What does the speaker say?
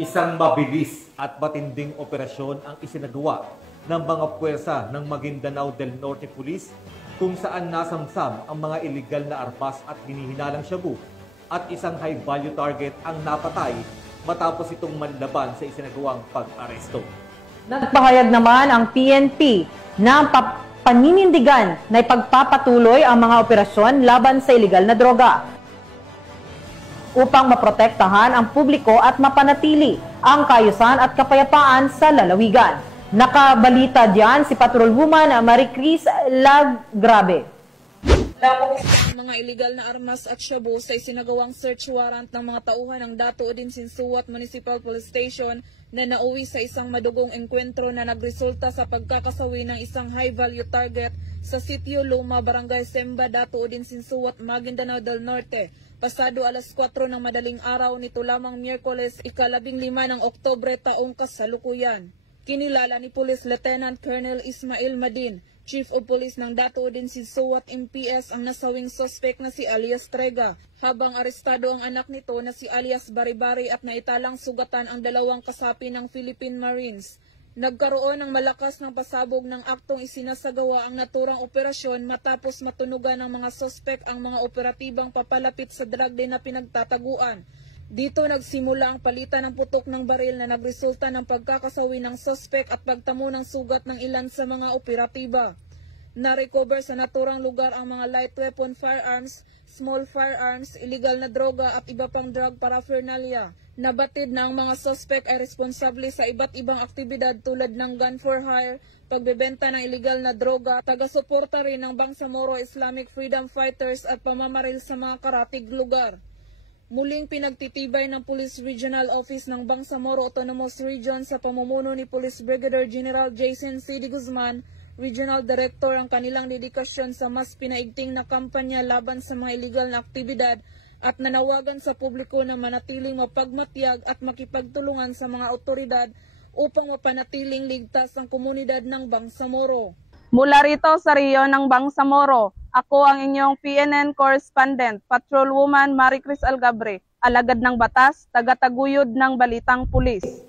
Isang mabilis at matinding operasyon ang isinagawa ng mga puwersa ng Maguindanao del Norte Police kung saan nasamsam ang mga iligal na armas at hinihinalang shabu at isang high-value target ang napatay matapos itong manlaban sa isinagawang pag-aresto. Nagpahayag naman ang PNP na paninindigan na ipagpapatuloy ang mga operasyon laban sa iligal na droga upang maprotektahan ang publiko at mapanatili ang kaayusan at kapayapaan sa lalawigan. Nakabalita diyan si Patrolwoman Marie Cris Lagrabe. Ang mga iligal na armas at shabu sa isinagawang search warrant ng mga tauhan ng Dato Udin Sinsuat Municipal Police Station na nauwi sa isang madugong engkwentro na nagresulta sa pagkakasawi ng isang high-value target sa Sitio Luma, Barangay Semba, Dato Udin Sinsuat, Maguindanao del Norte, pasado alas 4 ng madaling araw nito lamang Miyerkules, ika-15 ng Oktubre taong kasalukuyan. Kinilala ni Police Lieutenant Colonel Ismail Madin, Chief of Police ng Dato Udin Sinsuat MPS ang nasawing suspect na si alias Trega, habang arestado ang anak nito na si alias Baribari at naitalang sugatan ang dalawang kasapi ng Philippine Marines. Nagkaroon ng malakas ng pasabog ng aktong isinasagawa ang naturang operasyon matapos matunugan ng mga suspect ang mga operatibang papalapit sa drug den na pinagtataguan. Dito nagsimula ang palitan ng putok ng baril na nagresulta ng pagkakasawi ng suspect at pagtamo ng sugat ng ilan sa mga operatiba. Na-recover sa naturang lugar ang mga light weapon firearms, small firearms, illegal na droga at iba pang drug paraphernalia. Nabatid na ang mga suspect ay responsable sa iba't ibang aktibidad tulad ng gun for hire, pagbebenta ng illegal na droga, taga-suporta rin ng Bangsamoro Islamic Freedom Fighters at pamamaril sa mga karatig lugar. Muling pinagtitibay ng Police Regional Office ng Bangsamoro Autonomous Region sa pamumuno ni Police Brigadier General Jason C. D. Guzman, Regional Director, ang kanilang dedikasyon sa mas pinaigting na kampanya laban sa mga illegal na aktibidad at nanawagan sa publiko na manatiling mapagmatyag at makipagtulungan sa mga otoridad upang mapanatiling ligtas ang komunidad ng Bangsamoro. Mula rito sa Rio ng Bangsamoro, ako ang inyong PNN correspondent, Patrolwoman Marie Cris Lagrabe, alagad ng batas, tagataguyod ng balitang pulis.